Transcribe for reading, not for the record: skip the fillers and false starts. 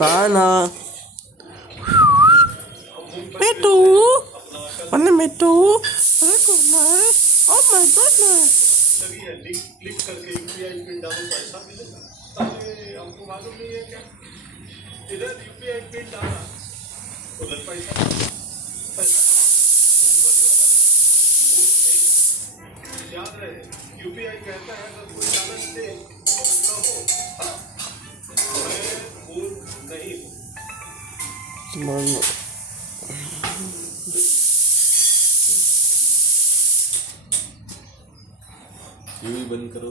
ताना Metu, mana Metu? अरे कौन है? Oh my goodness! लगी है लिंक क्लिक करके यूपीआई पिन डालो पैसा मिलेगा। अरे हमको मालूम नहीं है क्या? इधर यूपीआई पिन डाला उधर पैसा पैसा मूंगफली वाला मूंग नहीं याद रहे यूपीआई कहता है अगर कोई लालच दे तो न हो मैं मूर्ख नहीं हूँ। टीवी बंद करो।